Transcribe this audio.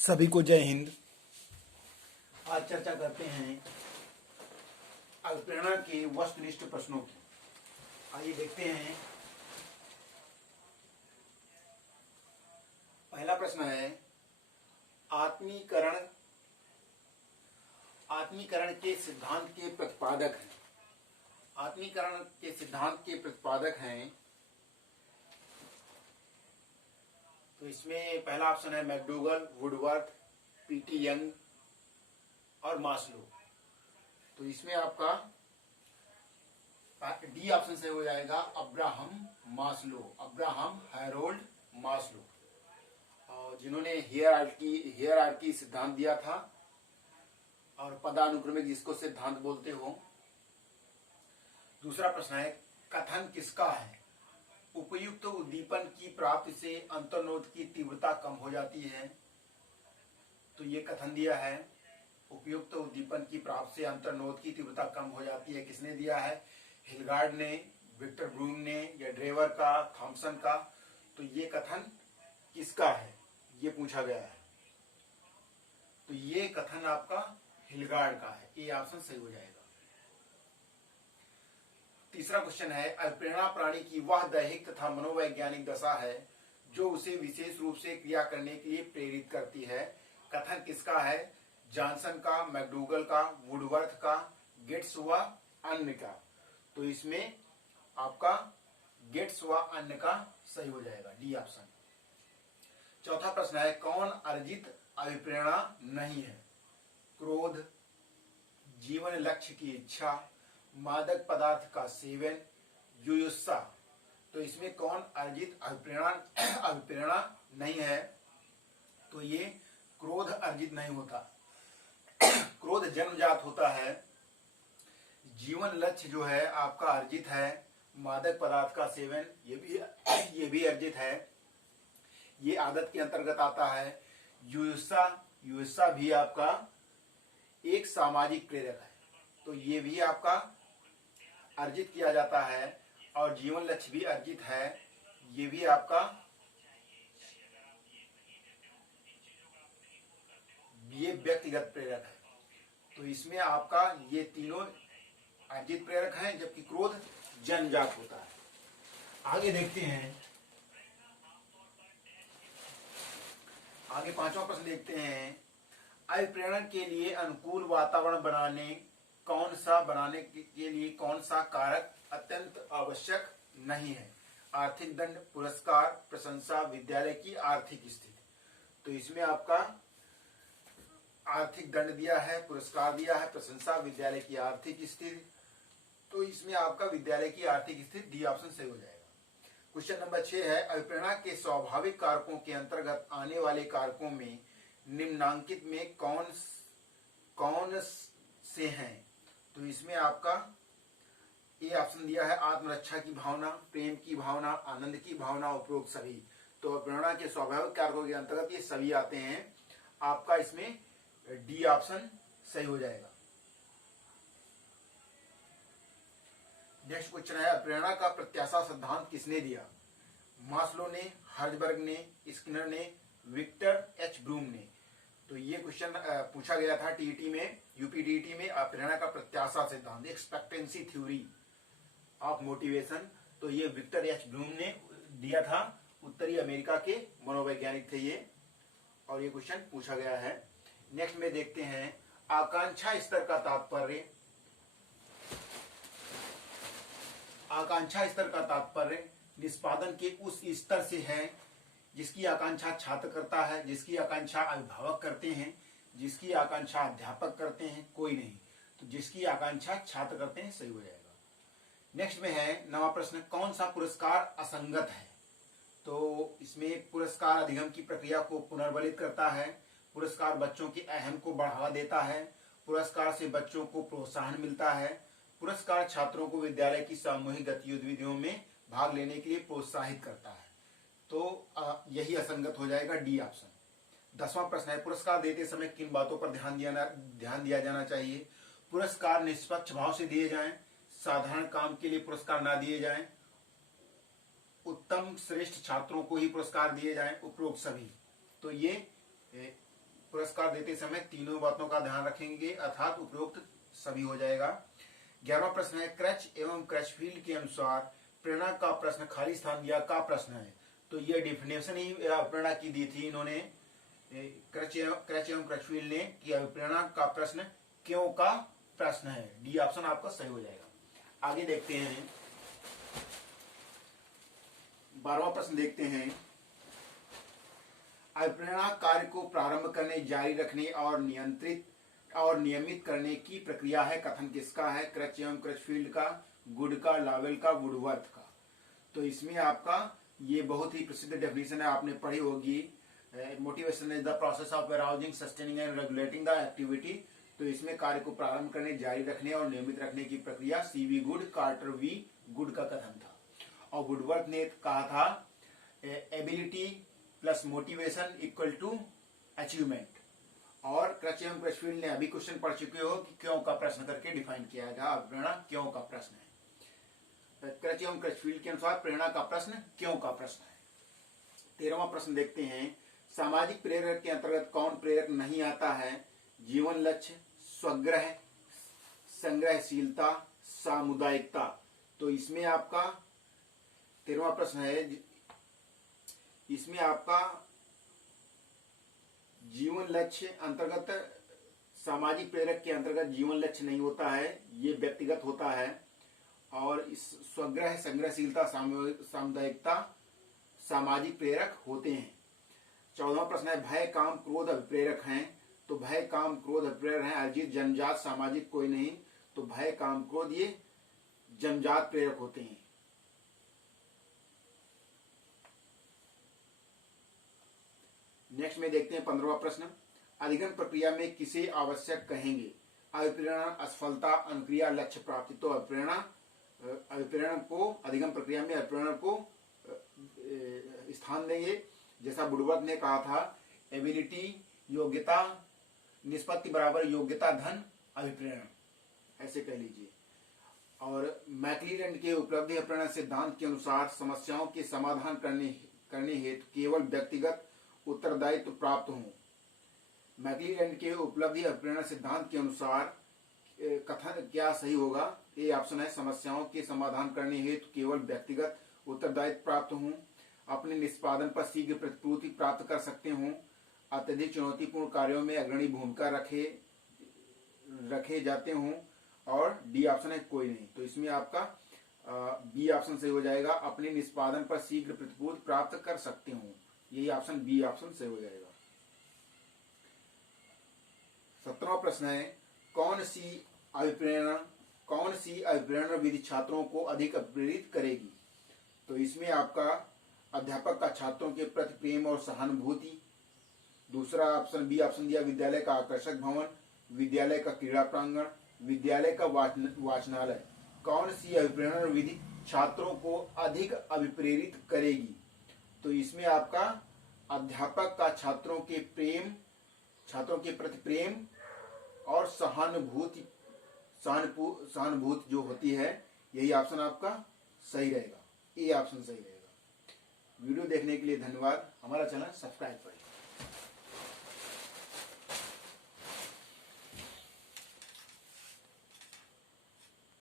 सभी को जय हिंद। आज चर्चा करते हैं अभिप्रेरणा के वस्तुनिष्ठ प्रश्नों की। आइए देखते हैं। पहला प्रश्न है, आत्मीकरण के सिद्धांत के प्रतिपादक हैं। आत्मीकरण के सिद्धांत के प्रतिपादक हैं, तो इसमें पहला ऑप्शन है मैकडूगल, वुडवर्थ, पीटी यंग और मास्लो। तो इसमें आपका डी ऑप्शन से हो जाएगा अब्राहम हैरोल्ड मास्लो, और जिन्होंने हियरार्की सिद्धांत दिया था और पदानुक्रमिक जिसको सिद्धांत बोलते हो। दूसरा प्रश्न है, कथन किसका है? उपयुक्त उद्दीपन की प्राप्ति से अंतर्नोद की तीव्रता कम हो जाती है। तो ये कथन दिया है, उपयुक्त उद्दीपन की प्राप्ति से अंतर्नोद की तीव्रता कम हो जाती है। किसने दिया है? हिलगार्ड ने, विक्टर ब्रूम ने, या ड्रेवर का, थॉमसन का। तो ये कथन किसका है, ये पूछा गया है। तो ये कथन आपका हिलगार्ड का है। ये ऑप्शन सही हो जाएगा। तीसरा क्वेश्चन है, अभिप्रेरणा प्राणी की वह दैहिक तथा मनोवैज्ञानिक दशा है जो उसे विशेष रूप से क्रिया करने के लिए प्रेरित करती है। कथन किसका है? जॉनसन का, मैकडूगल का, वुडवर्थ का, गेट्स व अन्य का। तो इसमें आपका गेट्स व अन्य का सही हो जाएगा, डी ऑप्शन। चौथा प्रश्न है, कौन अर्जित अभिप्रेरणा नहीं है? क्रोध, जीवन लक्ष्य की इच्छा, मादक पदार्थ का सेवन, युयुत्सा। तो इसमें कौन अर्जित अभिप्रेरणा नहीं है? तो ये क्रोध अर्जित नहीं होता। क्रोध जन्मजात होता है। जीवन लक्ष्य जो है आपका अर्जित है। मादक पदार्थ का सेवन ये भी अर्जित है, ये आदत के अंतर्गत आता है। युयुत्सा भी आपका एक सामाजिक प्रेरक है, तो ये भी आपका अर्जित किया जाता है। और जीवन लक्ष्य भी अर्जित है, ये भी आपका ये व्यक्तिगत प्रेरक है। तो इसमें आपका ये तीनों अर्जित प्रेरक हैं, जबकि क्रोध जन्मजात होता है। आगे देखते हैं। आगे पांचवा प्रश्न देखते हैं, अभिप्रेरण के लिए अनुकूल वातावरण बनाने के लिए कौन सा कारक अत्यंत आवश्यक नहीं है? आर्थिक दंड, पुरस्कार, प्रशंसा, विद्यालय की आर्थिक स्थिति। तो इसमें आपका आर्थिक दंड दिया है, पुरस्कार दिया है, प्रशंसा, विद्यालय की आर्थिक स्थिति। तो इसमें आपका विद्यालय की आर्थिक स्थिति, डी ऑप्शन सही हो जाएगा। क्वेश्चन नंबर 6 है, अभिप्रेरणा के स्वाभाविक कारकों के अंतर्गत आने वाले कारकों में निम्नांकित में कौन से हैं? तो इसमें आपका ये ऑप्शन दिया है, आत्मरक्षा की भावना, प्रेम की भावना, आनंद की भावना, उपरोक्त सभी। तो प्रेरणा के स्वाभाविक कारकों के अंतर्गत ये सभी आते हैं। आपका इसमें डी ऑप्शन सही हो जाएगा। नेक्स्ट क्वेश्चन है, प्रेरणा का प्रत्याशा सिद्धांत किसने दिया? मास्लो ने, हर्जबर्ग ने, स्किनर ने, विक्टर एच ब्रूम ने। तो ये क्वेश्चन पूछा गया था टीईटी में, यूपीटीईटी में, प्रेरणा का प्रत्याशा सिद्धांत, एक्सपेक्टेंसी थ्योरी ऑफ मोटिवेशन। तो ये विक्टर एच ब्रूम ने दिया था, उत्तरी अमेरिका के मनोवैज्ञानिक थे ये, और ये क्वेश्चन पूछा गया है। नेक्स्ट में देखते हैं, आकांक्षा स्तर का तात्पर्य। आकांक्षा स्तर का तात्पर्य निष्पादन के उस स्तर से है जिसकी आकांक्षा छात्र करता है, जिसकी आकांक्षा अभिभावक करते हैं, जिसकी आकांक्षा अध्यापक करते हैं, कोई नहीं। तो जिसकी आकांक्षा छात्र करते हैं, सही हो जाएगा। नेक्स्ट में है 9वां प्रश्न, कौन सा पुरस्कार असंगत है? तो इसमें पुरस्कार अधिगम की प्रक्रिया को पुनर्बलित करता है, पुरस्कार बच्चों के अहम को बढ़ावा देता है, पुरस्कार से बच्चों को प्रोत्साहन मिलता है, पुरस्कार छात्रों को विद्यालय की सामूहिक गतिविधियों में भाग लेने के लिए प्रोत्साहित करता है। तो यही असंगत हो जाएगा, डी ऑप्शन। 10वां प्रश्न है, पुरस्कार देते समय किन बातों पर ध्यान दिया जाना चाहिए? पुरस्कार निष्पक्ष भाव से दिए जाएं, साधारण काम के लिए पुरस्कार ना दिए जाएं, उत्तम श्रेष्ठ छात्रों को ही पुरस्कार दिए जाएं, उपरोक्त सभी। तो ये पुरस्कार देते समय तीनों बातों का ध्यान रखेंगे, अर्थात उपरोक्त सभी हो जाएगा। 11वां प्रश्न है, क्रच एवं क्रचफील्ड के अनुसार प्रेरणा का प्रश्न खाली स्थान दिया का प्रश्न है। तो ये डिफिनेशन ही प्रेरणा की दी थी इन्होंने, क्रच एवं क्रचफील्ड ने, कि प्रेरणा का प्रश्न क्यों का प्रश्न है। डी ऑप्शन आपका सही हो जाएगा। आगे देखते हैं 12वां प्रश्न देखते हैं, अभिप्रेरणा कार्य को प्रारंभ करने, जारी रखने और नियंत्रित और नियमित करने की प्रक्रिया है। कथन किसका है? क्रच एवं क्रचफील्ड का, गुड का, लावेल का, वुडवर्थ का। तो इसमें आपका ये बहुत ही प्रसिद्ध डेफिनेशन है, आपने पढ़ी होगी। Motivation is the process of arousing, sustaining and regulating the activity. तो इसमें कार्य को प्रारंभ करने, जारी रखने और नियमित रखने की प्रक्रिया CV Good, Carter V Good का कथन था। और वुडवर्थ ने कहा था ability plus motivation equal to achievement. और क्रच एवं क्रचफील्ड ने अभी क्वेश्चन पढ़ चुके हो कि क्यों का प्रश्न करके डिफाइन किया गया। प्रेरणा क्यों का प्रश्न है। क्रच एवं क्रचफील्ड के अनुसार प्रेरणा का प्रश्न क्यों का प्रश्न है। 13वां प्रश्न देखते हैं, सामाजिक प्रेरक के अंतर्गत कौन प्रेरक नहीं आता है? जीवन लक्ष्य, स्वग्रह, संग्रहशीलता, सामुदायिकता। तो इसमें आपका 13वां प्रश्न है, इसमें आपका जीवन लक्ष्य अंतर्गत, सामाजिक प्रेरक के अंतर्गत जीवन लक्ष्य नहीं होता है, ये व्यक्तिगत होता है। और इस स्वग्रह, संग्रहशीलता, सामुदायिकता सामाजिक प्रेरक होते हैं। 14वां प्रश्न है, भय, काम, क्रोध अभिप्रेरक हैं। तो भय, काम, क्रोध अभिप्रेरक हैं। अजीत, जन्मजात, सामाजिक कोई नहीं। तो भय, काम, क्रोध ये जन्मजात प्रेरक होते हैं। नेक्स्ट में देखते हैं 15वां प्रश्न, अधिगम प्रक्रिया में किसे आवश्यक कहेंगे? अभिप्रेरणा, असफलता, अनुक्रिया, लक्ष्य प्राप्ति। तो अभिप्रेरण को, अधिगम प्रक्रिया में अभिप्रेरण को स्थान देंगे। जैसा वुडवर्थ ने कहा था, एबिलिटी, योग्यता, निष्पत्ति बराबर योग्यता धन अभिप्रेरण, ऐसे कह लीजिए। और मैक्लीलैंड के उपलब्धि अभिप्रेरण सिद्धांत के अनुसार समस्याओं के समाधान करने हेतु केवल व्यक्तिगत उत्तरदायित्व प्राप्त हो। मैक्लीलैंड के उपलब्धि अभिप्रेरण सिद्धांत के अनुसार कथन क्या सही होगा? ए ऑप्शन है, समस्याओं के समाधान करने हेतु केवल व्यक्तिगत उत्तरदायित्व प्राप्त हों, अपने निष्पादन पर शीघ्र प्रतिपूर्ति प्राप्त कर सकते हों, अत्यधिक चुनौतीपूर्ण कार्यों में अग्रणी भूमिका रखे जाते हों, और डी ऑप्शन है कोई नहीं। तो इसमें आपका बी ऑप्शन सही हो जाएगा, अपने निष्पादन पर शीघ्र प्रतिपूर्ति प्राप्त कर सकते हों। यही ऑप्शन बी ऑप्शन सही हो जाएगा। 17वां प्रश्न है, कौन सी अभिप्रेरण विधि छात्रों को अधिक प्रेरित करेगी? तो इसमें आपका अध्यापक का छात्रों के प्रति प्रेम और सहानुभूति। दूसरा ऑप्शन बी ऑप्शन दिया, विद्यालय का आकर्षक भवन, विद्यालय का क्रीड़ा प्रांगण, विद्यालय का वाचनालय। कौन सी अभिप्रेरण विधि छात्रों को अधिक अभिप्रेरित करेगी? तो इसमें आपका अध्यापक का छात्रों के प्रति प्रेम और सहानुभूति जो होती है, यही ऑप्शन आपका सही रहेगा। ए ऑप्शन सही रहेगा। वीडियो देखने के लिए धन्यवाद। हमारा चैनल सब्सक्राइब करें।